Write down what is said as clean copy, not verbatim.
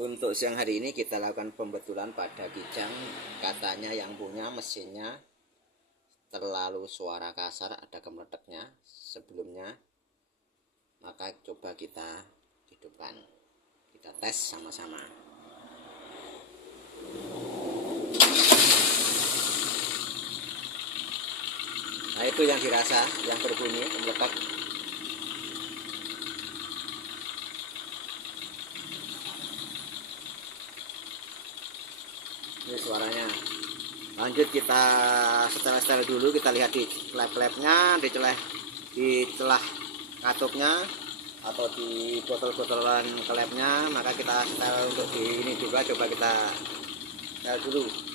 Untuk siang hari ini kita lakukan pembetulan pada kijang. Katanya yang punya mesinnya terlalu suara kasar, ada gemeleteknya sebelumnya. Maka coba kita hidupkan. Kita tes sama-sama. Nah, itu yang dirasa, yang berbunyi gemeletek. Ini suaranya. Lanjut kita setel dulu, kita lihat di klep-klepnya, di celah katupnya atau di botol-botolan klepnya. Maka kita setel untuk di ini juga, coba kita setel dulu.